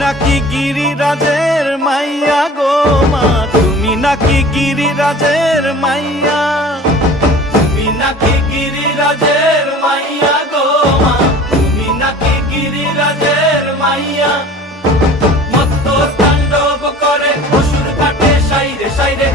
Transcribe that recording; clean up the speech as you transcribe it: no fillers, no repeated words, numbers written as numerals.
নাকি গিরিরাজের মাইয়া গো মা, তুমি নাকি গিরিরাজের মাইয়া, তুমি নাকি গিরিরাজের মাইয়া গো মা, তুমি নাকি গিরিরাজের মাইয়া। মত্ত তাণ্ডব করে অসুর কাটে সাইরে সাইরে।